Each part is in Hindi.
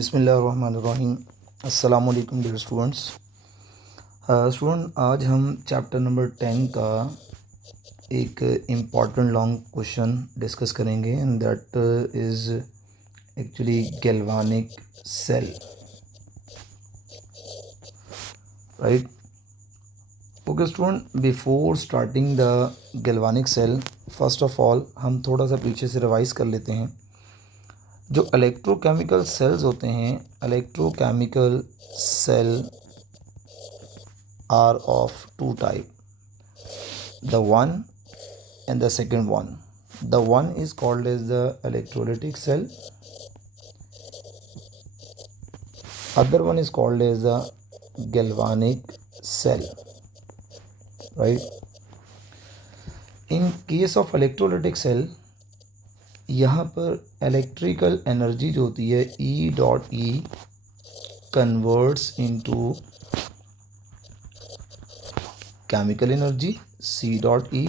बिस्मिल्लाहिर्रहमानिर्रहीम। अस्सलाम वालेकुम डियर स्टूडेंट्स। आज हम चैप्टर नंबर 10 का एक इम्पॉर्टेंट लॉन्ग क्वेश्चन डिस्कस करेंगे and that is actually galvanic cell, right. Okay student, before starting the galvanic cell, first of all हम थोड़ा सा पीछे से रिवाइज़ कर लेते हैं। जो इलेक्ट्रोकेमिकल सेल्स होते हैं, electrochemical cell are of two type, the one and the second one. The one is called as the electrolytic cell, other one is called as the galvanic cell, right. In case of electrolytic cell, यहाँ पर इलेक्ट्रिकल एनर्जी जो होती है E.E converts into chemical energy C.E,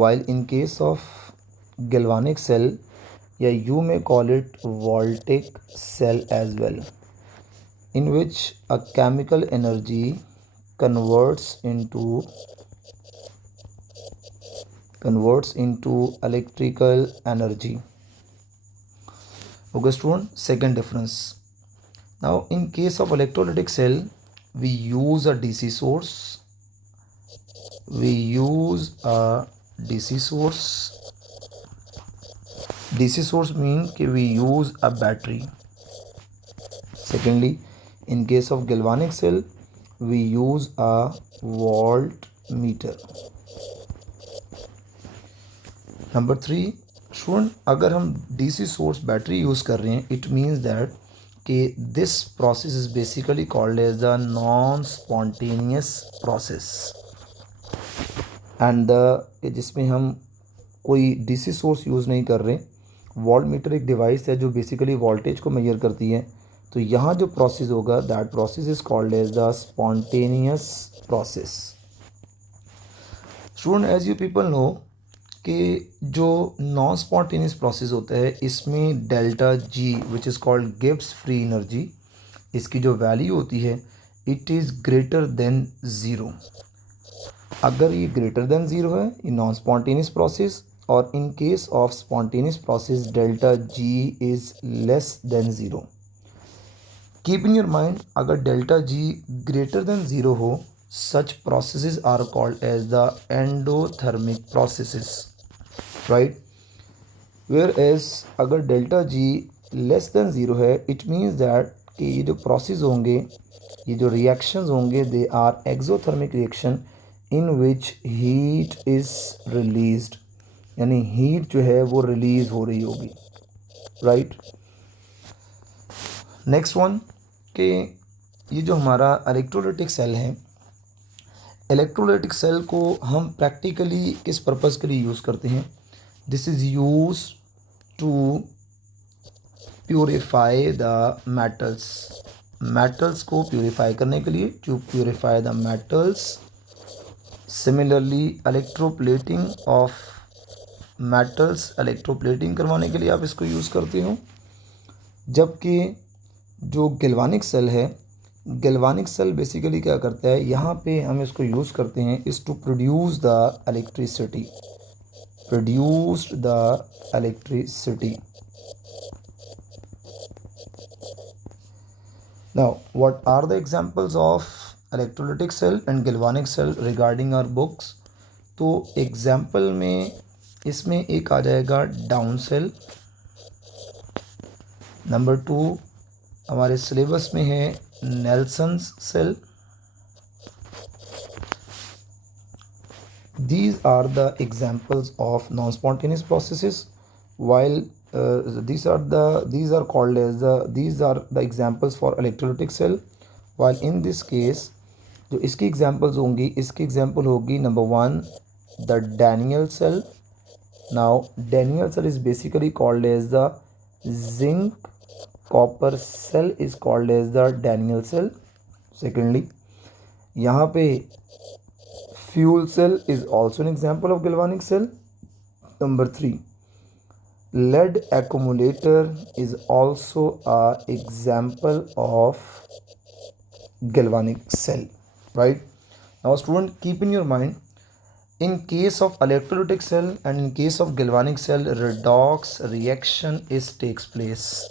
while in case of galvanic cell, या you may call it voltaic cell as well, in which a chemical energy converts into electrical energy. Okay student, second difference. Now in case of electrolytic cell, we use a DC source. DC source means कि we use a battery. Secondly, in case of galvanic cell, we use a voltmeter. Number 3, student, अगर हम DC source बैटरी यूज़ कर रहे हैं, it means that कि this process is basically called as the non-spontaneous process, and जिसमें हम कोई DC सोर्स यूज़ नहीं कर रहे। वोल्टमीटर एक डिवाइस है जो बेसिकली वोल्टेज को मेजर करती है। तो यहाँ जो प्रोसेस होगा, that process is called as the spontaneous process. Student, as you people know कि जो नॉन स्पॉन्टेनियस प्रोसेस होता है, इसमें delta G which is called Gibbs free energy, इसकी जो वैल्यू होती है, it is greater than zero. अगर ये ग्रेटर देन ज़ीरो है, ये नॉन स्पॉन्टेनियस प्रोसेस, और in case of spontaneous process delta G is less than zero. Keep in your mind, अगर delta G greater than zero हो, such processes are called as the endothermic processes, right. Whereas अगर delta G less than zero है, इट मीन्स दैट कि ये जो प्रोसेस होंगे, ये जो रिएक्शंस होंगे, they are exothermic reaction in which heat is released, यानी हीट जो है वो रिलीज़ हो रही होगी, राइट। नेक्स्ट वन, कि ये जो हमारा इलेक्ट्रोलाइटिक सेल है, इलेक्ट्रोलाइटिक सेल को हम प्रैक्टिकली किस पर्पज़ के लिए यूज़ करते हैं? This is use to purify the metals को प्योरीफाई करने के लिए, to purify the metals. Similarly electroplating of metals, electroplating करवाने के लिए आप इसको यूज़ करते हो। जबकि जो गैल्वानिक सेल है, गैल्वानिक सेल बेसिकली क्या करता है, यहाँ पे हम इसको यूज़ करते हैं is to produce the electricity, Now, what are the examples of electrolytic cell and galvanic cell regarding our books? तो एग्जाम्पल में इसमें एक आ जाएगा डाउन सेल। नंबर 2 हमारे सिलेबस में है नेल्सन्स cell. These are the examples of non-spontaneous processes, while these are the examples for electrolytic cell, while in this case जो इसकी एग्जाम्पल्स होंगी, इसकी एग्जाम्पल होगी number 1 the Daniell cell. Now Daniell cell is basically called as the zinc copper cell, is called as the Daniell cell. Secondly, यहाँ पे fuel cell is also an example of galvanic cell. Number 3, lead accumulator is also a example of galvanic cell, right? Now student, keep in your mind, in case of electrolytic cell and in case of galvanic cell, redox reaction takes place.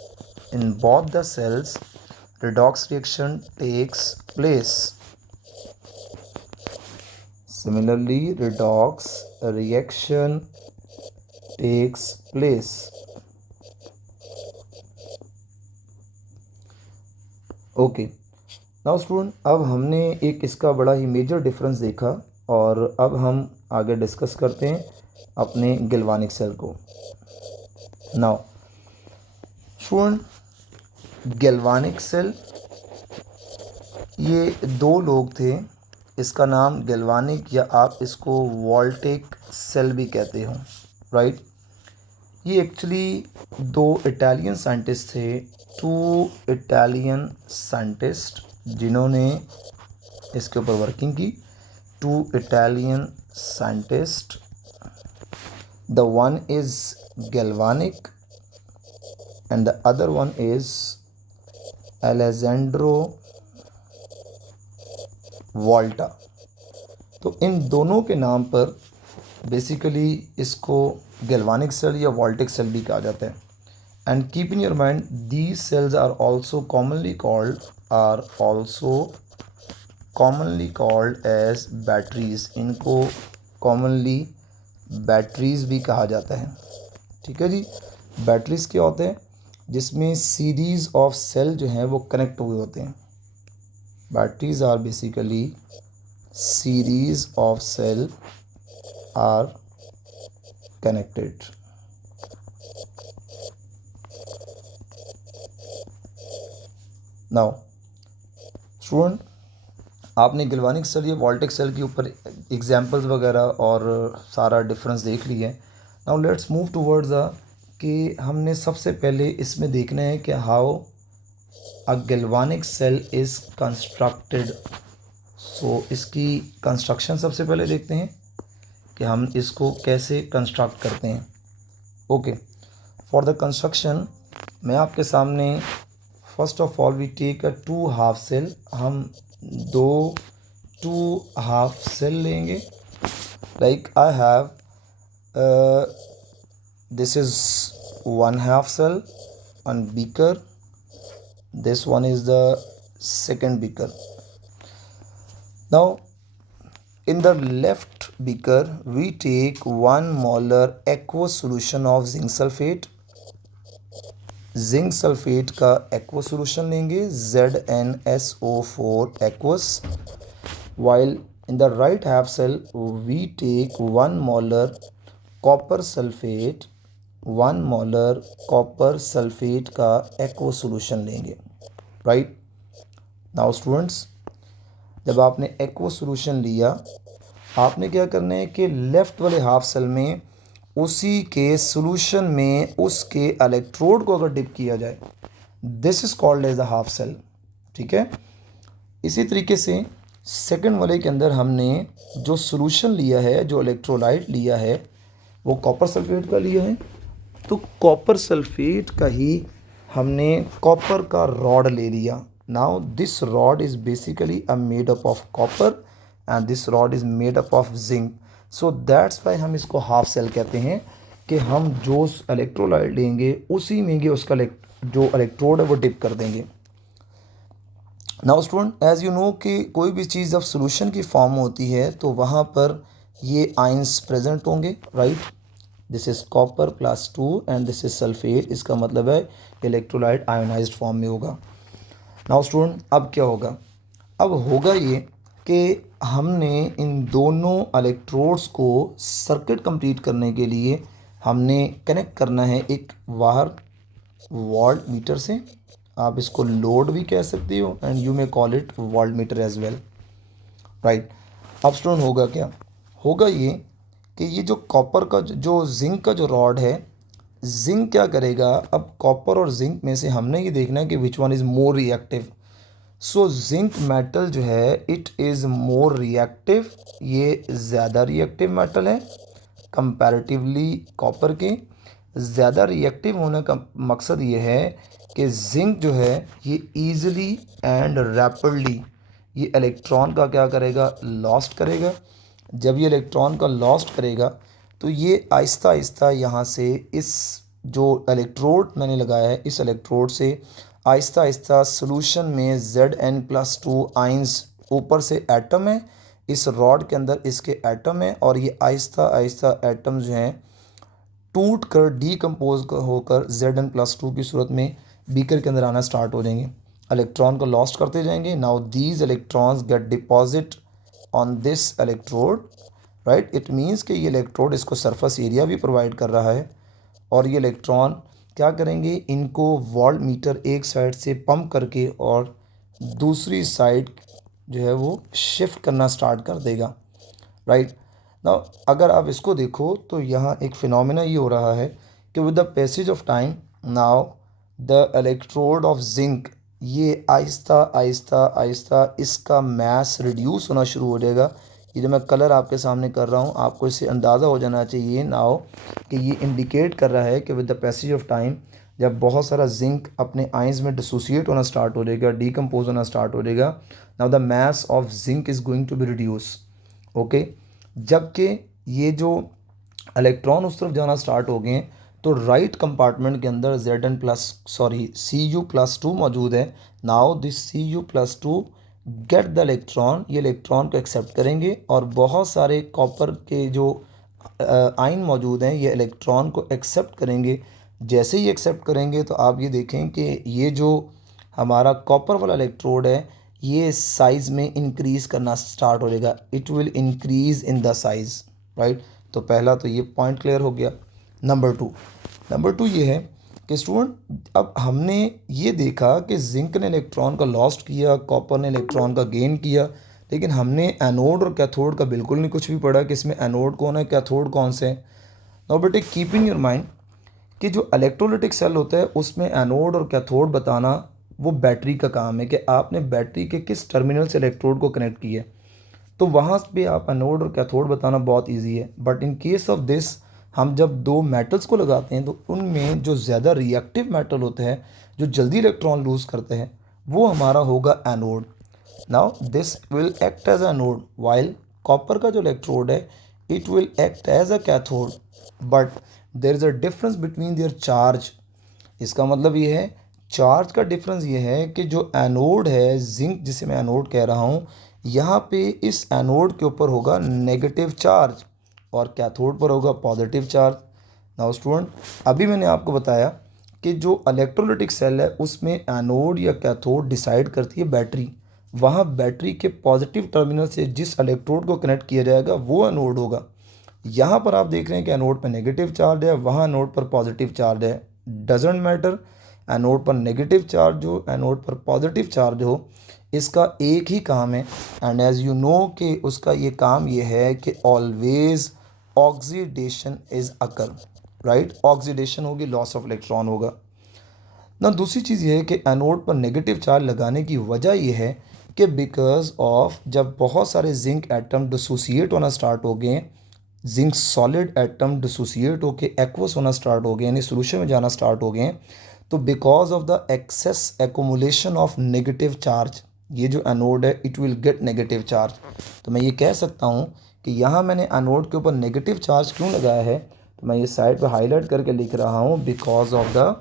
In both the cells, redox reaction takes place. Similarly, redox reaction takes place. Okay, now student, अब हमने एक इसका बड़ा ही मेजर डिफरेंस देखा और अब हम आगे डिस्कस करते हैं अपने गैल्वानिक सेल को। नाउ स्टूडेंट, गैल्वानिक सेल, ये दो लोग थे, इसका नाम गैल्वानिक या आप इसको वोल्टेक सेल भी कहते हो, राइट। ये एक्चुअली दो इटालियन साइंटिस्ट थे, टू इटालियन साइंटिस्ट जिन्होंने इसके ऊपर वर्किंग की। Two Italian scientist, the one is galvanic and the other one is Alejandro Volta. तो इन दोनों के नाम पर बेसिकली इसको गैल्वानिक सेल या वोल्टिक सेल भी कहा जाता है। And keep in your mind, these cells are also commonly called as batteries. इनको कॉमनली बैटरीज भी कहा जाता है, ठीक है जी। बैटरीज क्या होते हैं? जिसमें सीरीज़ ऑफ सेल जो हैं वो कनेक्ट हुए होते हैं। Batteries are basically series of cell are connected. Now student, आपने गैल्वानिक सेल या वोल्टिक सेल के ऊपर एग्जांपल्स वगैरह और सारा डिफरेंस देख लिया है। नाउ लेट्स मूव टूवर्ड्स कि हमने सबसे पहले इसमें देखना है कि how a galvanic cell is constructed. So इसकी कंस्ट्रक्शन सबसे पहले देखते हैं कि हम इसको कैसे कंस्ट्रक्ट करते हैं। ओके, फॉर द कंस्ट्रक्शन मैं आपके सामने first of all we take a two half cell. हम दो टू हाफ सेल लेंगे। Like I have this is one half cell one beaker, this one is the second beaker. Now in the left beaker we take 1 molar aqueous solution of zinc sulfate। Zinc sulphate का aqueous solution लेंगे, ZnSO4 aqueous। while in the right half cell we take 1 molar copper sulfate, 1 molar copper sulfate का aqueous solution लेंगे, राइट। नाउ स्टूडेंट्स, जब आपने एक्वस सॉल्यूशन लिया, आपने क्या करना है कि लेफ़्ट वाले हाफ सेल में उसी के सॉल्यूशन में उसके इलेक्ट्रोड को अगर डिप किया जाए, this is called as the half cell, ठीक है। इसी तरीके से सेकंड वाले के अंदर हमने जो सॉल्यूशन लिया है, जो इलेक्ट्रोलाइट लिया है, वो कॉपर सल्फेट का लिया है। तो कॉपर सल्फेट का ही हमने कॉपर का रॉड ले लिया। Now this rod is basically made up of copper and this rod is made up of zinc. So that's why हम इसको हाफ सेल कहते हैं कि हम जो इलेक्ट्रोलाइट लेंगे उसी में ही उसका जो इलेक्ट्रोड है वो डिप कर देंगे। Now student, as you know कि कोई भी चीज़ जब सोल्यूशन की फॉर्म होती है तो वहाँ पर ये आयंस प्रेजेंट होंगे, right. This is copper +2 and this is sulphate. इसका मतलब है इलेक्ट्रोलाइट आयोनाइज्ड फॉर्म में होगा। नाउ स्टूडेंट, अब क्या होगा? अब होगा ये कि हमने इन दोनों इलेक्ट्रोड्स को सर्किट कंप्लीट करने के लिए हमने कनेक्ट करना है एक वायर वोल्ट मीटर से। आप इसको लोड भी कह सकते हो and you may call it volt meter as well, right. अब स्टूडेंट होगा क्या? होगा ये कि ये जो कॉपर का जो जिंक का जो रॉड है, जिंक क्या करेगा? अब कॉपर और जिंक में से हमने ये देखना है कि which one is more reactive. So zinc metal जो है इट इज़ मोर रिएक्टिव, ये ज़्यादा रिएक्टिव मेटल है कंपैरेटिवली कॉपर के। ज़्यादा रिएक्टिव होने का मकसद ये है कि जिंक जो है ये ईज़िली एंड रैपिडली ये इलेक्ट्रॉन का क्या करेगा, लॉस्ट करेगा। जब ये इलेक्ट्रॉन का लॉस्ट करेगा तो ये आहिस्ता आहिस्ता यहाँ से इस जो इलेक्ट्रोड मैंने लगाया है इस इलेक्ट्रोड से आहिस्ता आहिस्ता सोल्यूशन में Zn+2 आइंस, ऊपर से एटम है, इस रॉड के अंदर इसके एटम है और ये आहिस्ता आहिस्ता एटम जो हैं टूट कर डीकम्पोज होकर Zn+2 की सूरत में बीकर के अंदर आना स्टार्ट हो जाएंगे। इलेक्ट्रॉन को लॉस्ट करते जाएंगे। Now these electrons get deposit on this electrode, right. It means कि ये इलेक्ट्रोड इसको सरफेस एरिया भी प्रोवाइड कर रहा है और ये इलेक्ट्रॉन क्या करेंगे, इनको वोल्ट मीटर एक साइड से पंप करके और दूसरी साइड जो है वो शिफ्ट करना स्टार्ट कर देगा, राइट। नाउ अगर आप इसको देखो तो यहाँ एक फिनोमेना ये हो रहा है कि with the passage of time now the electrode of zinc ये आहिस्ता आहिस्ता आहिस्ता इसका मास रिड्यूस होना शुरू हो जाएगा। ये जो मैं कलर आपके सामने कर रहा हूँ आपको इससे अंदाज़ा हो जाना चाहिए नाउ कि ये इंडिकेट कर रहा है कि with the passage of time जब बहुत सारा जिंक अपने आइंस में डिसोसिएट होना स्टार्ट हो जाएगा, डीकम्पोज होना स्टार्ट हो जाएगा, now the mass of zinc is going to be reduce, okay. जबकि ये जो इलेक्ट्रॉन उस तरफ जाना स्टार्ट हो गए हैं तो राइट कंपार्टमेंट के अंदर Cu+2 मौजूद है। Now this Cu+2 get the electron, ये इलेक्ट्रॉन को एक्सेप्ट करेंगे और बहुत सारे कॉपर के जो आयन मौजूद हैं ये इलेक्ट्रॉन को एक्सेप्ट करेंगे। जैसे ही एक्सेप्ट करेंगे तो आप ये देखें कि ये जो हमारा कॉपर वाला इलेक्ट्रोड है ये साइज़ में इंक्रीज़ करना स्टार्ट हो जाएगा। It will increase in the size, right. तो पहला तो ये पॉइंट क्लियर हो गया। नंबर टू ये है कि स्टूडेंट अब हमने ये देखा कि जिंक ने इलेक्ट्रॉन का लॉस्ट किया, कॉपर ने इलेक्ट्रॉन का गेन किया, लेकिन हमने एनोड और कैथोड का बिल्कुल नहीं कुछ भी पढ़ा कि इसमें एनोड कौन है, कैथोड कौन से हैं। नाउ बेटे कीप इन योर माइंड कि जो इलेक्ट्रोलिटिक सेल होता है उसमें एनोड और कैथोड बताना वो बैटरी का काम है कि आपने बैटरी के किस टर्मिनल से इलेक्ट्रोड को कनेक्ट किया है, तो वहाँ पे आप एनोड और कैथोड बताना बहुत इजी है। But in case of this हम जब दो मेटल्स को लगाते हैं तो उनमें जो ज़्यादा रिएक्टिव मेटल होते हैं जो जल्दी इलेक्ट्रॉन लूज़ करते हैं वो हमारा होगा anode. Now this will act as anode while copper का जो इलेक्ट्रोड है it will act as a cathode, but there is a difference between their charge. इसका मतलब ये है चार्ज का डिफरेंस ये है कि जो एनोड है जिंक जिसे मैं एनोड कह रहा हूँ यहाँ पे इस एनोड के ऊपर होगा नेगेटिव चार्ज और कैथोड पर होगा पॉजिटिव चार्ज। नाउ स्टूडेंट अभी मैंने आपको बताया कि जो इलेक्ट्रोलिटिक सेल है उसमें एनोड या कैथोड डिसाइड करती है बैटरी। वहाँ बैटरी के पॉजिटिव टर्मिनल से जिस इलेक्ट्रोड को कनेक्ट किया जाएगा वो एनोड होगा। यहाँ पर आप देख रहे हैं कि एनोड पर नेगेटिव चार्ज है, वहाँ एनोड पर पॉजिटिव चार्ज है। डजेंट मैटर, एनोड पर नेगेटिव चार्ज हो एनोड पर पॉजिटिव चार्ज हो, इसका एक ही काम है। एंड एज यू नो कि उसका ये काम ये है कि always oxidation is occur, right. Oxidation होगी, लॉस ऑफ इलेक्ट्रॉन होगा ना। दूसरी चीज़ ये है कि एनोड पर नेगेटिव चार्ज लगाने की वजह यह है कि बिकॉज ऑफ जब बहुत सारे जिंक एटम डिसोसिएट होना स्टार्ट हो गए, जिंक सॉलिड एटम डिसोसिएट होके एक्वस होना स्टार्ट हो गए यानी सोल्यूशन में जाना स्टार्ट हो गए, तो because of the excess accumulation of negative charge ये जो एनोड है it will get negative charge. तो मैं ये कह सकता हूँ कि यहाँ मैंने एनोड के ऊपर नेगेटिव चार्ज क्यों लगाया है, तो मैं ये साइड पे हाईलाइट करके लिख रहा हूँ because of the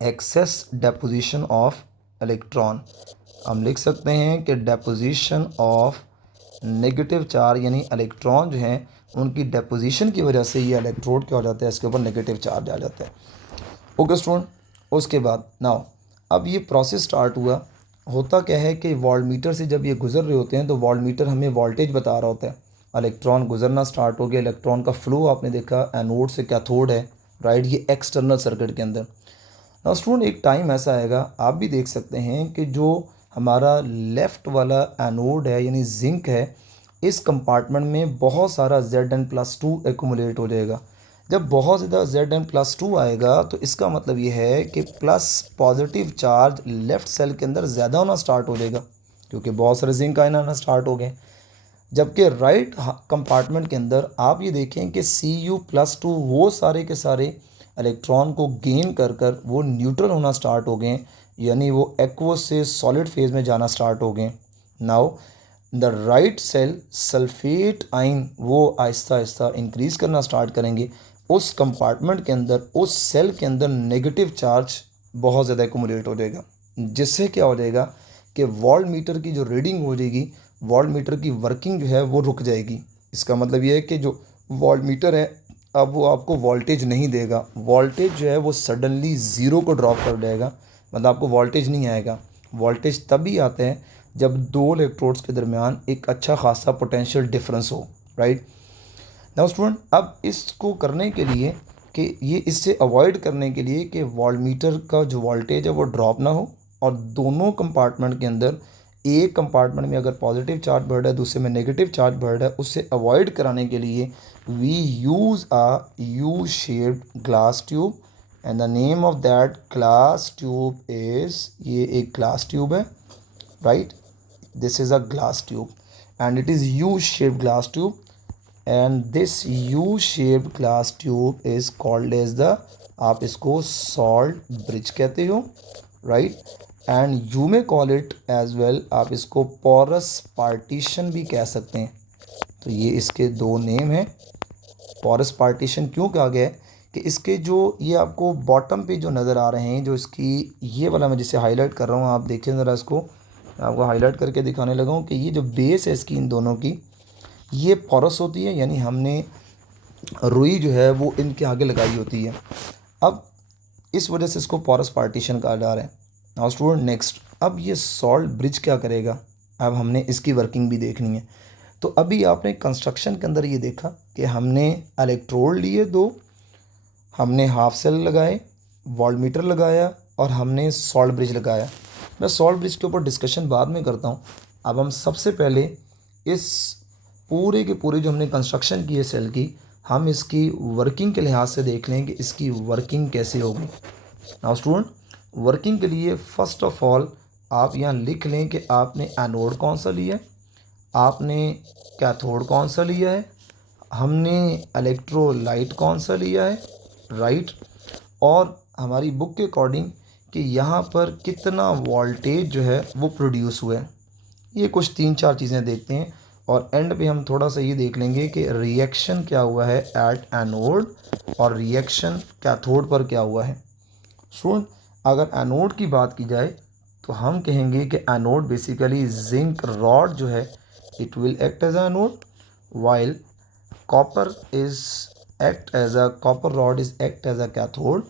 excess deposition of electron. हम लिख सकते हैं कि डेपोजिशन ऑफ नेगेटिव चार्ज यानी इलेक्ट्रॉन जो हैं उनकी डेपोजिशन की वजह से ये इलेक्ट्रोड क्या हो जाता है, इसके ऊपर नेगेटिव चार्ज आ जाता है। ओके स्टूडेंट, उसके बाद नाउ अब ये प्रोसेस स्टार्ट हुआ। होता क्या है कि वोल्टमीटर से जब ये गुजर रहे होते हैं तो वोल्टमीटर हमें वोल्टेज बता रहा होता है। इलेक्ट्रॉन गुजरना स्टार्ट हो गया, इलेक्ट्रॉन का फ्लो आपने देखा एनोड से कैथोड है, राइट, ये एक्सटर्नल सर्किट के अंदर। नाउ स्टूडेंट एक टाइम ऐसा आएगा आप भी देख सकते हैं कि जो हमारा लेफ़्ट वाला एनोड है यानी जिंक है इस कंपार्टमेंट में बहुत सारा Zn+2 एक्यूमुलेट हो जाएगा। जब बहुत ज़्यादा Zn+2 आएगा तो इसका मतलब ये है कि plus positive charge left cell के अंदर ज़्यादा होना स्टार्ट हो जाएगा क्योंकि बहुत सारे जिंक आयन आना स्टार्ट हो गए। जबकि राइट कंपार्टमेंट के अंदर आप ये देखें कि Cu+2 वो सारे के सारे इलेक्ट्रॉन को गेन कर कर वो न्यूट्रल होना स्टार्ट हो गए, यानी वो एक्वस से सॉलिड फेज में जाना स्टार्ट हो गए। Now the right cell sulphate ion वो आहिस्ता आहिस्ता इंक्रीज़ करना स्टार्ट करेंगे। उस कंपार्टमेंट के अंदर, उस सेल के अंदर नेगेटिव चार्ज बहुत ज़्यादा एक्यूमुलेट हो जाएगा, जिससे क्या हो जाएगा कि वोल्ट मीटर की जो रीडिंग हो जाएगी, वोल्ट मीटर की वर्किंग जो है वो रुक जाएगी। इसका मतलब ये है कि जो वोल्ट मीटर है अब वो आपको वोल्टेज नहीं देगा, वोल्टेज जो है वो सडनली ज़ीरो को ड्रॉप कर देगा, मतलब आपको वोल्टेज नहीं आएगा। वोल्टेज तभी आता है जब दो इलेक्ट्रोड्स के दरमियान एक अच्छा खासा पोटेंशियल डिफरेंस हो, राइट। नाउ स्टूडेंट, अब इसको करने के लिए कि ये इससे अवॉइड करने के लिए कि वोल्टमीटर का जो वोल्टेज है वो ड्रॉप ना हो और दोनों कंपार्टमेंट के अंदर, एक कंपार्टमेंट में अगर पॉजिटिव चार्ज बढ़ रहा है दूसरे में नेगेटिव चार्ज बढ़ रहा है, उससे अवॉइड कराने के लिए we use a U shaped glass tube and the name of that glass tube is, ये एक ग्लास ट्यूब है, right. This is a glass tube and it is U-shaped glass tube, and this U-shaped glass tube is called as the, आप इसको salt bridge कहते हो, right, and you may call it as well, आप इसको porous partition भी कह सकते हैं। तो ये इसके दो नेम हैं। porous partition क्यों कहा गया है कि इसके जो ये आपको बॉटम पे जो नज़र आ रहे हैं, जो इसकी ये वाला मैं जिसे हाईलाइट कर रहा हूँ, आप देखिए ज़रा इसको, आपको हाईलाइट करके दिखाने लगा हूँ कि ये जो बेस है इसकी इन दोनों की, ये पोरस होती है, यानी हमने रुई जो है वो इनके आगे लगाई होती है। अब इस वजह से इसको पोरस पार्टीशन कहा जा रहा है। नाउ स्टूडेंट नेक्स्ट, अब ये सॉल्ट ब्रिज क्या करेगा, अब हमने इसकी वर्किंग भी देखनी है। तो अभी आपने कंस्ट्रक्शन के अंदर ये देखा कि हमने इलेक्ट्रोड लिए दो, हमने हाफ सेल लगाए, वोल्टमीटर लगाया और हमने सॉल्ट ब्रिज लगाया। मैं सॉल्ट ब्रिज के ऊपर डिस्कशन बाद में करता हूँ। अब हम सबसे पहले इस पूरे के पूरे जो हमने कंस्ट्रक्शन की है सेल की, हम इसकी वर्किंग के लिहाज से देख लें कि इसकी वर्किंग कैसे होगी। नाउ स्टूडेंट, वर्किंग के लिए फ़र्स्ट ऑफ ऑल आप यहाँ लिख लें कि आपने एनोड कौन सा लिया है, आपने कैथोड कौन सा लिया है, हमने इलेक्ट्रोलाइट कौन सा लिया है, राइट, और हमारी बुक के अकॉर्डिंग कि यहाँ पर कितना वोल्टेज जो है वो प्रोड्यूस हुआ है। ये कुछ 3-4 चीज़ें देखते हैं और एंड पे हम थोड़ा सा ये देख लेंगे कि रिएक्शन क्या हुआ है एट एनोड और रिएक्शन कैथोड पर क्या हुआ है। स्टूडेंट, अगर एनोड की बात की जाए तो हम कहेंगे कि एनोड बेसिकली जिंक रॉड जो है it will act as anode, while copper is act as a copper rod is act as a cathode.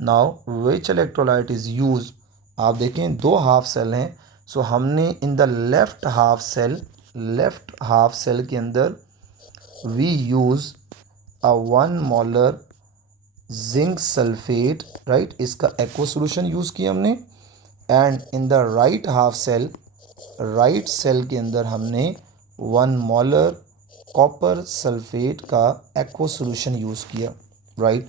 Now which electrolyte is use, आप देखें दो हाफ सेल हैं, सो हमने in the left half cell के अंदर we use a 1 molar zinc sulphate, right, इसका एक्वा सोल्यूशन यूज़ किया हमने। And in the right cell के अंदर हमने 1 मोलर कॉपर सल्फेट का एक्वा सोल्यूशन यूज़ किया, right.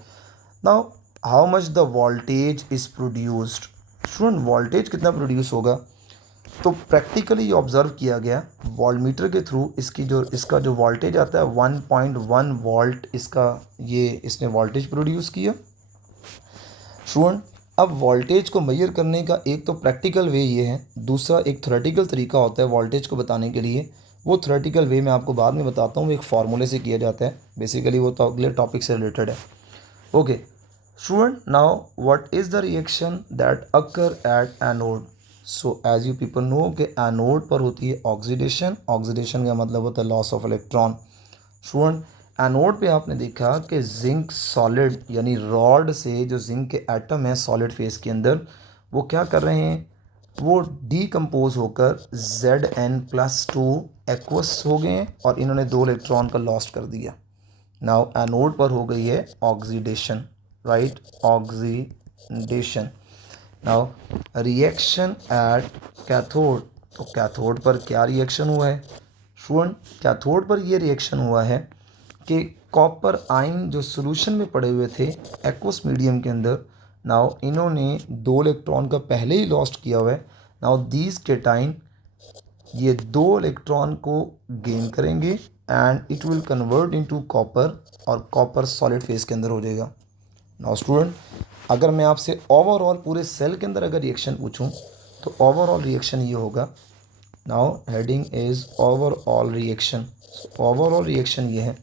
Now how much the voltage is produced, student voltage कितना प्रोड्यूस होगा, तो प्रैक्टिकली ये ऑब्ज़र्व किया गया वोल्टमीटर के थ्रू, इसका जो वोल्टेज आता है 1.1 वोल्ट, इसका ये इसने वोल्टेज प्रोड्यूस किया। स्टूडेंट, अब वोल्टेज को मेजर करने का एक तो प्रैक्टिकल वे ये है, दूसरा एक थ्योरेटिकल तरीका होता है वोल्टेज को बताने के लिए। वो थ्योरेटिकल वे मैं आपको बाद में बताता हूँ, वो एक फार्मूले से किया जाता है, बेसिकली वो तो अगले टॉपिक से रिलेटेड है। Okay student, now what is the reaction that occur at anode. So as you people know कि एनोड पर होती है ऑक्सीडेशन, ऑक्सीडेशन का मतलब होता है loss of electron. Student, anode पे आपने देखा कि जिंक सॉलिड यानी रॉड से जो जिंक के एटम है सॉलिड फेस के अंदर, वो क्या कर रहे हैं, वो डीकम्पोज होकर Zn+2 एक्वस हो गए हैं और इन्होंने 2 इलेक्ट्रॉन का लॉस्ट कर दिया। नाउ एनोड पर हो गई है oxidation, right, oxidation. Now reaction at cathode, तो कैथोड पर क्या रिएक्शन हुआ है स्टूडेंट, कैथोड पर ये रिएक्शन हुआ है कि कॉपर आयन जो सॉल्यूशन में पड़े हुए थे एक्वस मीडियम के अंदर, नाउ इन्होंने 2 इलेक्ट्रॉन का पहले ही लॉस्ट किया हुआ है। नाउ दीज केटाइन ये 2 इलेक्ट्रॉन को गेन करेंगे and it will convert into copper और कॉपर सॉलिड फेस के अंदर हो जाएगा। नाउ स्टूडेंट, अगर मैं आपसे ओवरऑल पूरे सेल के अंदर अगर रिएक्शन पूछूं तो ओवरऑल रिएक्शन ये होगा। Now heading is overall reaction. Overall reaction ये है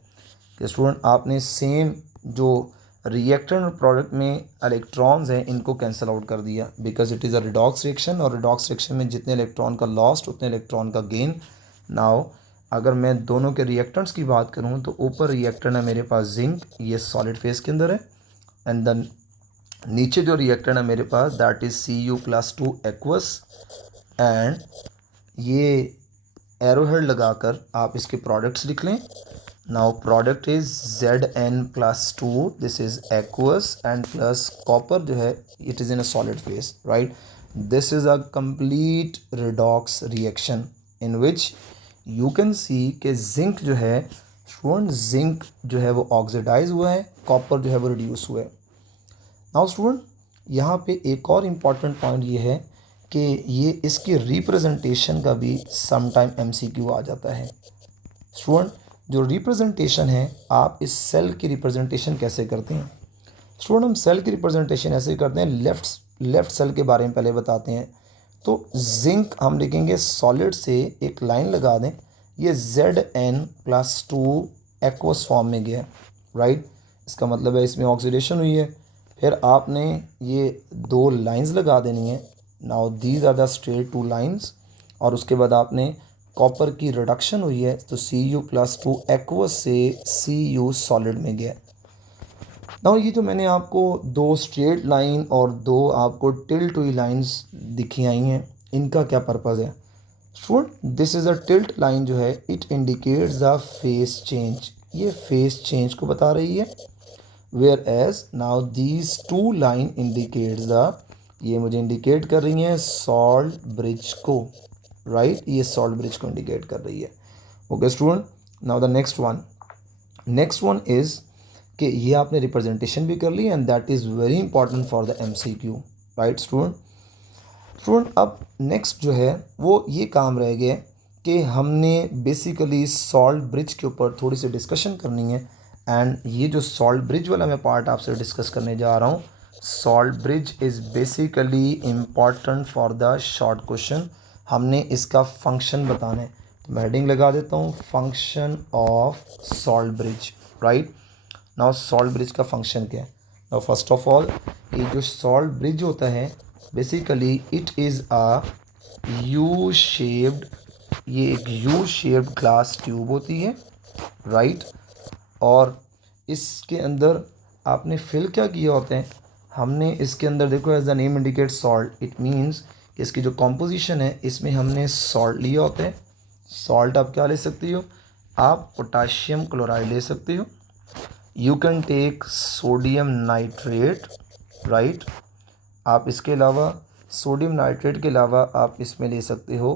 कि स्टूडेंट आपने सेम जो रिएक्टेंट और प्रोडक्ट में इलेक्ट्रॉन्स हैं इनको कैंसिल आउट कर दिया, because it is a redox reaction, और रिडॉक्स रिएक्शन में जितने इलेक्ट्रॉन का लॉस्ट उतने इलेक्ट्रॉन का गेन। नाउ अगर मैं दोनों के रिएक्टेंट्स की बात करूं तो ऊपर रिएक्टेंट है मेरे पास जिंक, ये सॉलिड फेज के अंदर है, एंड देन नीचे जो रिएक्टेंट है मेरे पास that is Cu+2 aqueous, and ये एरोहेड लगाकर आप इसके प्रोडक्ट्स लिख लें। Now product is Zn+2, this is aqueous, and plus copper जो है it is in a solid phase, right. This is a complete redox reaction in which you can see कि जिंक जो है स्टूडेंट, जिंक जो है वो ऑक्सीडाइज हुआ है, कॉपर जो है वो रिड्यूस हुआ है। नाउ स्टूडेंट, यहाँ पे एक और इम्पॉर्टेंट पॉइंट ये है कि ये इसकी रिप्रेजेंटेशन का भी समटाइम एमसीक्यू आ जाता है। स्टूडेंट, जो रिप्रेजेंटेशन है, आप इस सेल की रिप्रेजेंटेशन कैसे करते हैं? स्टूडेंट, हम सेल की रिप्रेजेंटेशन ऐसे करते हैं, लेफ़्ट सेल के बारे में पहले बताते हैं। तो जिंक हम लिखेंगे सॉलिड से एक लाइन लगा दें, ये Zn+2 एक्वस फॉर्म में गया, राइट। इसका मतलब है इसमें ऑक्सीडेशन हुई है। फिर आपने ये दो लाइंस लगा देनी है। Now these are the straight two lines, और उसके बाद आपने कॉपर की रिडक्शन हुई है तो Cu+2 एक्वस से Cu सॉलिड में गया। नाउ ये जो मैंने आपको दो स्ट्रेट लाइन और दो आपको टिल्ट हुई लाइंस दिखी आई हैं, इनका क्या पर्पज़ है? Student, this is a tilt line जो है it indicates the phase change, ये फेस चेंज को बता रही है। Whereas now these two line indicates the, ये मुझे इंडिकेट कर रही हैं सॉल्ट ब्रिज को, राइट, ये सॉल्ट ब्रिज को इंडिकेट कर रही है। Okay student, now the next one is कि ये आपने रिप्रेजेंटेशन भी कर ली, and that is very important for the MCQ, right student. अब नेक्स्ट जो है वो ये काम रह गया कि हमने बेसिकली सॉल्ट ब्रिज के ऊपर थोड़ी सी डिस्कशन करनी है, एंड ये जो सॉल्ट ब्रिज वाला मैं पार्ट आपसे डिस्कस करने जा रहा हूँ, salt bridge is basically important for the short question. हमने इसका फंक्शन बताना है, तो मैं हेडिंग लगा देता हूँ function of salt bridge, right. Now salt bridge का फंक्शन क्या है? नाउ फर्स्ट ऑफ ऑल, ये जो सॉल्ट ब्रिज होता है basically it is a U shaped, ये एक यू शेप्ड ग्लास ट्यूब होती है, राइट। और इसके अंदर आपने फिल क्या किया होते हैं, हमने इसके अंदर देखो as the name indicate salt, it means कि इसकी जो कॉम्पोजिशन है इसमें हमने सॉल्ट लिया होता है। सॉल्ट आप क्या ले सकती हो? आप पोटाशियम क्लोराइड ले सकते हो, you can take sodium nitrate, right. आप इसके अलावा सोडियम नाइट्रेट के अलावा आप इसमें ले सकते हो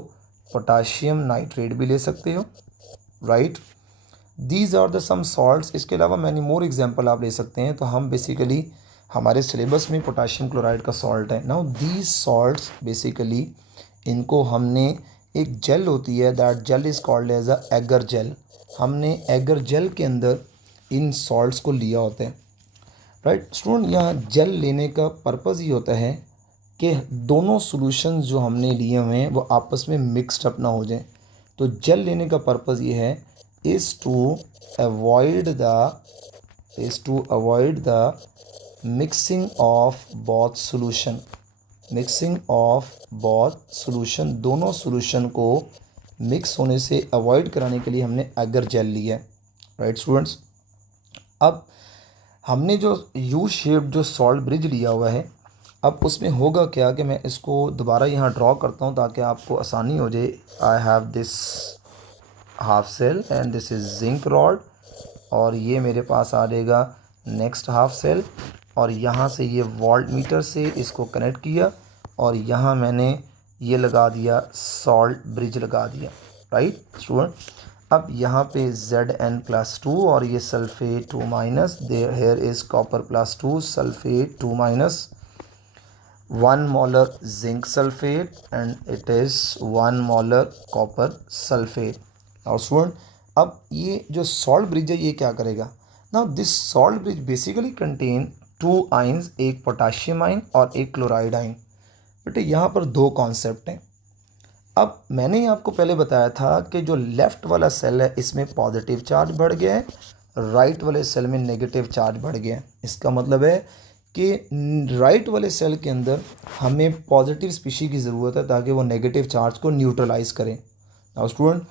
पोटाशियम नाइट्रेट भी ले सकते हो, right. These are the some salts. इसके अलावा मैनी मोर एग्जांपल आप ले सकते हैं। तो हम बेसिकली हमारे सिलेबस में पोटाशियम क्लोराइड का सॉल्ट है। नाउ दीज सॉल्ट्स बेसिकली इनको हमने, एक जेल होती है that gel is called as a agar gel, हमने एगर जेल के अंदर इन सॉल्ट्स को लिया होता है, राइट स्टूडेंट। यहाँ जेल लेने का पर्पज़ ये होता है कि दोनों सॉल्यूशंस जो हमने लिए हुए हैं वो आपस में मिक्सड अप ना हो जाएं। तो जेल लेने का पर्पज़ ये है is to avoid the mixing of both solution, mixing of both solution, दोनों सॉल्यूशन को मिक्स होने से अवॉइड कराने के लिए हमने एगर जेल लिया है, राइट स्टूडेंट्स। अब हमने जो यू शेप जो सॉल्ट ब्रिज लिया हुआ है, अब उसमें होगा क्या कि मैं इसको दोबारा यहाँ ड्रॉ करता हूँ ताकि आपको आसानी हो जाए। I have this half cell and this is zinc rod, और ये मेरे पास आ जाएगा नेक्स्ट हाफ सेल, और यहाँ से ये वोल्ट मीटर से इसको कनेक्ट किया, और यहाँ मैंने ये लगा दिया सॉल्ट ब्रिज लगा दिया, राइट स्टूडेंट। अब यहाँ पे Zn+2 और ये सल्फेट 2- देयर हेयर इज़ कॉपर+2 sulphate 2- 1 molar zinc sulphate and it is 1 molar copper sulphate. और स्टूडेंट, अब ये जो सॉल्ट ब्रिज है ये क्या करेगा? Now this salt bridge basically contain 2 ions, एक पोटाशियम आइन और एक क्लोराइड आइन। बेटे यहाँ पर 2 कॉन्सेप्ट हैं। अब मैंने आपको पहले बताया था कि जो लेफ़्ट वाला सेल है इसमें पॉजिटिव चार्ज बढ़ गया है, राइट वाले सेल में नेगेटिव चार्ज बढ़ गया है। इसका मतलब है कि राइट वाले सेल के अंदर हमें पॉजिटिव स्पीशी की ज़रूरत है ताकि वो नेगेटिव चार्ज को न्यूट्रलाइज करें। नाउ स्टूडेंट,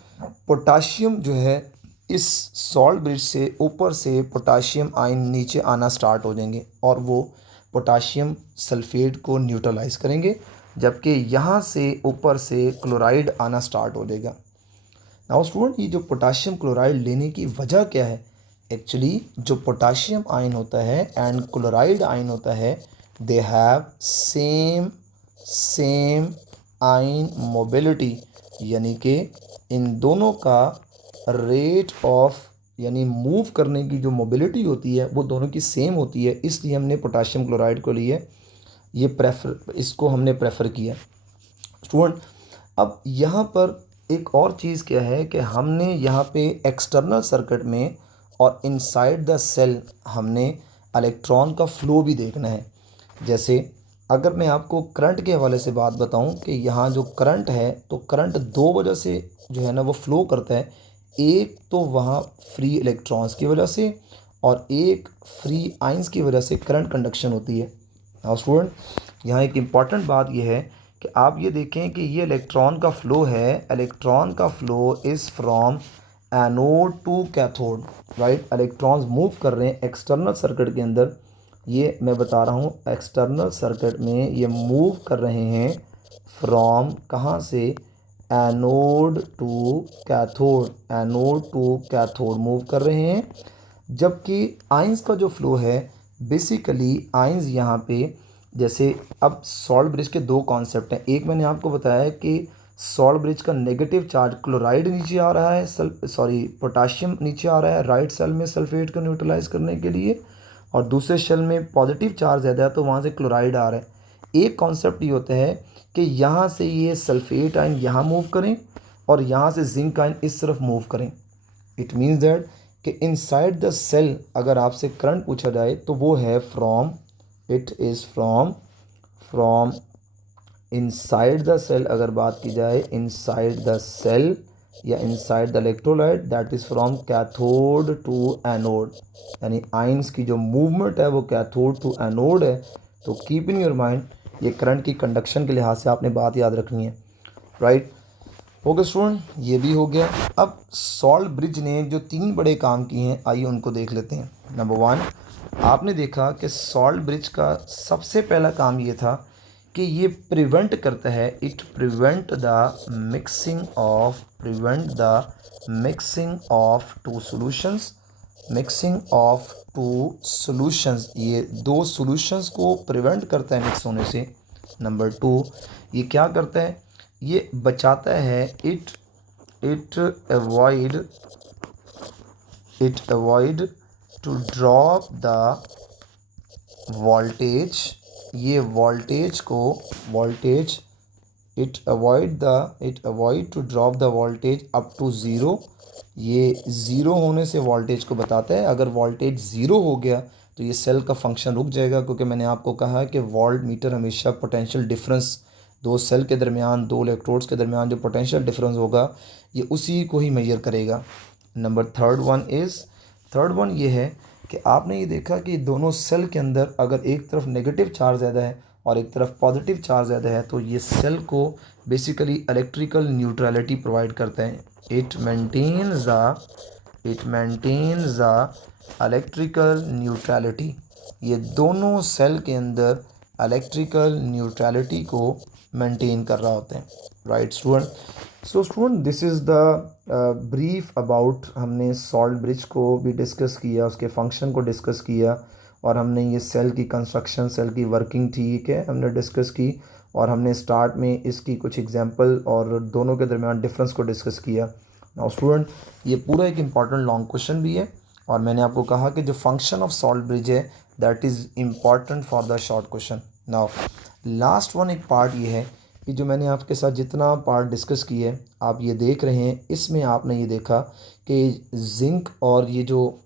पोटाशियम जो है इस सॉल्ट ब्रिज से ऊपर से पोटाशियम आयन नीचे आना स्टार्ट हो जाएंगे और वो पोटाशियम सल्फेट को न्यूट्रलाइज करेंगे, जबकि यहाँ से ऊपर से क्लोराइड आना स्टार्ट हो जाएगा। नाउ स्टूडेंट, ये जो पोटाशियम क्लोराइड लेने की वजह क्या है? एक्चुअली जो पोटाशियम आयन होता है एंड क्लोराइड आयन होता है, they have same ion mobility, यानी कि इन दोनों का रेट ऑफ यानी मूव करने की जो मोबिलिटी होती है वो दोनों की सेम होती है। इसलिए हमने पोटाशियम क्लोराइड को लिए इसको हमने प्रेफर किया। स्टूडेंट, अब यहाँ पर एक और चीज़ क्या है कि हमने यहाँ पे एक्सटर्नल सर्किट में और इनसाइड द सेल हमने इलेक्ट्रॉन का फ्लो भी देखना है। जैसे अगर मैं आपको करंट के हवाले से बात बताऊं कि यहाँ जो करंट है, तो करंट 2 वजह से जो है ना वो फ्लो करता है। एक तो वहाँ फ्री इलेक्ट्रॉन्स की वजह से और एक फ्री आइंस की वजह से करंट कंडक्शन होती है। नाउ स्टूडेंट, यहाँ एक इम्पॉर्टेंट बात यह है कि आप ये देखें कि ये इलेक्ट्रॉन का फ़्लो है। इलेक्ट्रॉन का flow is from anode to cathode, right. Electrons move कर रहे हैं एक्सटर्नल सर्किट के अंदर। ये मैं बता रहा हूँ, एक्सटर्नल सर्किट में ये मूव कर रहे हैं फ्रॉम कहाँ से? Anode to cathode, anode to cathode move कर रहे हैं। जबकि आइंस का जो फ्लो है, बेसिकली आइंस यहाँ पे जैसे अब सॉल्ट ब्रिज के 2 कॉन्सेप्ट हैं। एक मैंने आपको बताया कि सॉल्ट ब्रिज का नेगेटिव चार्ज क्लोराइड नीचे आ रहा है, पोटाशियम नीचे आ रहा है राइट सेल में सल्फेट को न्यूट्रलाइज करने के लिए, और दूसरे सेल में पॉजिटिव चार्ज ज़्यादा है तो वहाँ से क्लोराइड आ रहा है। एक कॉन्सेप्ट ये होता है कि यहाँ से ये सल्फेट आयन यहाँ मूव करें और यहाँ से जिंक आयन इस तरफ मूव करें। इट मीन्स दैट कि इनसाइड द सेल अगर आपसे करंट पूछा जाए तो वो है फ्रॉम इनसाइड द सेल। अगर बात की जाए इनसाइड द सेल या inside the electrolyte, that is from cathode to anode. यानी आइंस की जो मूवमेंट है वो कैथोड टू एनोड है। तो कीप इन योर माइंड, ये करंट की कंडक्शन के लिहाज से आपने बात याद रखनी है, राइट। ओके स्टूडेंट, ये भी हो गया। अब सॉल्ट ब्रिज ने जो 3 बड़े काम किए हैं, आइए उनको देख लेते हैं। नंबर 1, आपने देखा कि सॉल्ट ब्रिज का सबसे पहला काम ये था कि ये प्रिवेंट करता है, it prevent the mixing of two solutions, ये 2 सॉल्यूशंस को प्रिवेंट करता है मिक्स होने से। नंबर 2, ये क्या करता है? ये बचाता है, it avoid to drop the voltage, ये it avoid to drop the voltage up to 0। ये 0 होने से वोल्टेज को बताता है। अगर वोल्टेज 0 हो गया तो ये सेल का फंक्शन रुक जाएगा, क्योंकि मैंने आपको कहा कि वोल्ट मीटर हमेशा पोटेंशियल डिफरेंस, 2 सेल के दरमियान, 2 इलेक्ट्रोड्स के दरमियान जो पोटेंशियल डिफरेंस होगा ये उसी को ही मेजर करेगा। नंबर थर्ड वन ये है कि आपने ये देखा कि दोनों सेल के अंदर अगर एक तरफ नेगेटिव चार्ज ज़्यादा है और एक तरफ पॉजिटिव चार्ज ज़्यादा है तो ये सेल को बेसिकली इलेक्ट्रिकल न्यूट्रलिटी प्रोवाइड करते हैं। It maintains the electrical neutrality, ये दोनों सेल के अंदर इलेक्ट्रिकल न्यूट्रलिटी को मेंटेन कर रहा होता है, right student. So student, this is the brief about, हमने सॉल्ट ब्रिज को भी डिस्कस किया, उसके फंक्शन को डिस्कस किया, और हमने ये सेल की कंस्ट्रक्शन, सेल की वर्किंग ठीक है हमने डिस्कस की, और हमने स्टार्ट में इसकी कुछ एग्जांपल और दोनों के दरमियान डिफरेंस को डिस्कस किया। नाउ स्टूडेंट, ये पूरा एक इम्पॉर्टेंट लॉन्ग क्वेश्चन भी है, और मैंने आपको कहा कि जो फंक्शन ऑफ सॉल्ट ब्रिज है that is important for the short question. Now last one एक पार्ट ये है कि जो मैंने आपके साथ जितना पार्ट डिस्कस किया है आप ये देख रहे हैं, इसमें आपने ये देखा कि जिंक और ये जो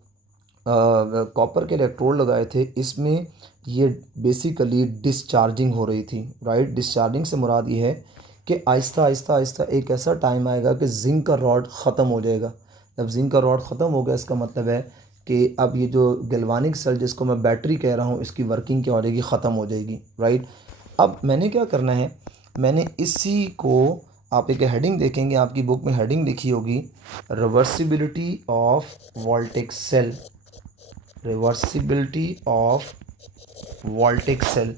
कॉपर के इलेक्ट्रोड लगाए थे, इसमें ये बेसिकली डिस्चार्जिंग हो रही थी, राइट। डिस्चार्जिंग से मुराद ये है कि आहिस्ता आहिस्ता आहिस्ता एक ऐसा टाइम आएगा कि जिंक का रॉड ख़त्म हो जाएगा। जब जिंक का रॉड ख़त्म हो गया, इसका मतलब है कि अब ये जो गैल्वानिक सेल जिसको मैं बैटरी कह रहा हूँ, इसकी वर्किंग क्या हो जाएगी, ख़त्म हो जाएगी, राइट। अब मैंने क्या करना है, मैंने इसी को, आप एक हेडिंग देखेंगे आपकी बुक में, हेडिंग लिखी होगी reversibility of voltaic cell, reversibility of voltaic cell.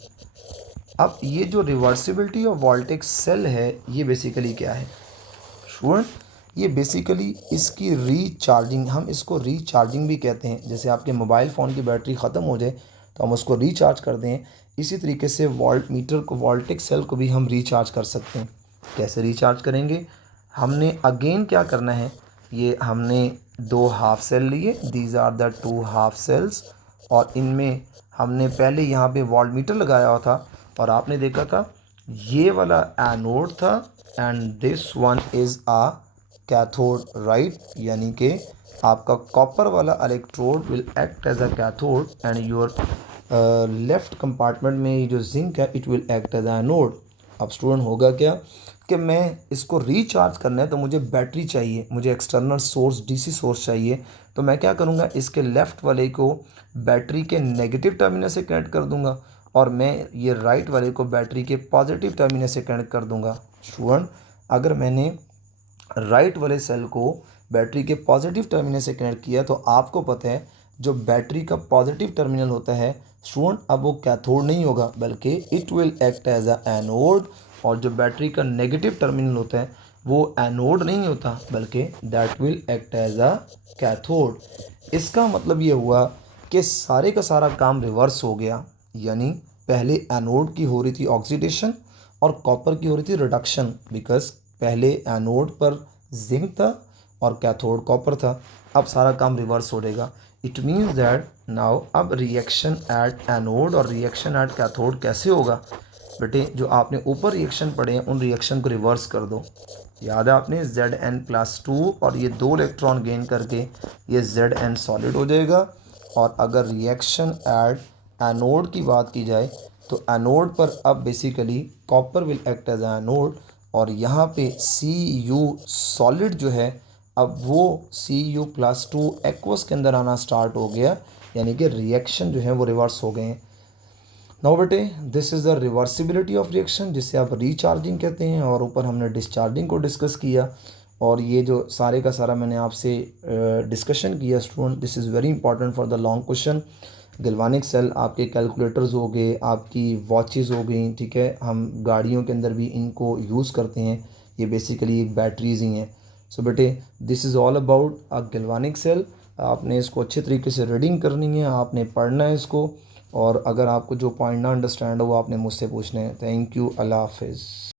अब ये जो रिवर्सिबिलिटी ऑफ वोल्टेक सेल है, ये बेसिकली क्या है स्टूडेंट, ये बेसिकली इसकी रीचार्जिंग, हम इसको रीचार्जिंग भी कहते हैं। जैसे आपके मोबाइल फ़ोन की बैटरी ख़त्म हो जाए तो हम उसको रीचार्ज कर दें, इसी तरीके से वोल्ट मीटर को, वोल्टेक सेल को भी हम रीचार्ज कर सकते हैं। कैसे रिचार्ज करेंगे, हमने अगेन क्या करना है, ये हमने 2 हाफ सेल लिए, these are the 2 half cells, और इनमें हमने पहले यहाँ पे वोल्ट मीटर लगाया हुआ था और आपने देखा था ये वाला एनोड था and this one is a cathode, right. यानी कि आपका कॉपर वाला electrode will act as a cathode and your left compartment में ये जो जिंक है it will act as a anode. अब स्टूडेंट होगा क्या कि मैं इसको रिचार्ज करना है तो मुझे बैटरी चाहिए, मुझे एक्सटर्नल सोर्स डीसी सोर्स चाहिए। तो मैं क्या करूँगा, इसके लेफ़्ट वाले को बैटरी के नेगेटिव टर्मिनल से कनेक्ट कर दूँगा और मैं ये राइट वाले को बैटरी के पॉजिटिव टर्मिनल से कनेक्ट कर दूँगा। स्टूडेंट, अगर मैंने राइट वाले सेल को बैटरी के पॉजिटिव टर्मिनल से कनेक्ट किया तो आपको पता है जो बैटरी का पॉजिटिव टर्मिनल होता है स्टूडेंट, अब वो कैथोड नहीं होगा बल्कि it will act as a anode, और जो बैटरी का नेगेटिव टर्मिनल होता है वो एनोड नहीं होता बल्कि that will act as a cathode. इसका मतलब ये हुआ कि सारे का सारा काम रिवर्स हो गया, यानी पहले एनोड की हो रही थी ऑक्सीडेशन और कॉपर की हो रही थी रिडक्शन, बिकॉज पहले एनोड पर जिंक था और कैथोड कॉपर था। अब सारा काम रिवर्स हो जाएगा। इट मीन्स दैट नाउ अब रिएक्शन एट एनोड और रिएक्शन एट कैथोड कैसे होगा बेटे, जो आपने ऊपर रिएक्शन पढ़े हैं उन रिएक्शन को रिवर्स कर दो। याद है आपने Zn+2 और ये 2 इलेक्ट्रॉन गेन करके ये Zn सॉलिड हो जाएगा। और अगर रिएक्शन एट एनोड की बात की जाए तो एनोड पर अब basically copper will act as anode, और यहाँ पे Cu सॉलिड जो है अब वो Cu+2 एक्वस के अंदर आना स्टार्ट हो गया, यानी कि रिएक्शन जो है वो रिवर्स हो गए हैं। नाउ बेटे this is the reversibility of reaction, जिसे आप रीचार्जिंग कहते हैं, और ऊपर हमने डिस्चार्जिंग को डिस्कस किया। और ये जो सारे का सारा मैंने आपसे डिस्कशन किया student, this is very important for the long question. Galvanic cell आपके कैलकुलेटर्स हो गए, आपकी वॉचेस हो गई, ठीक है, हम गाड़ियों के अंदर भी इनको यूज़ करते हैं, ये बेसिकली एक बैटरीज ही हैं। सो बेटे this is all about a galvanic cell. आपने इसको अच्छे तरीके से रीडिंग करनी है, आपने पढ़ना है इसको, और अगर आपको जो पॉइंट ना अंडरस्टैंड हो वो आपने मुझसे पूछना है। थैंक यू, अल्लाह हाफिज़।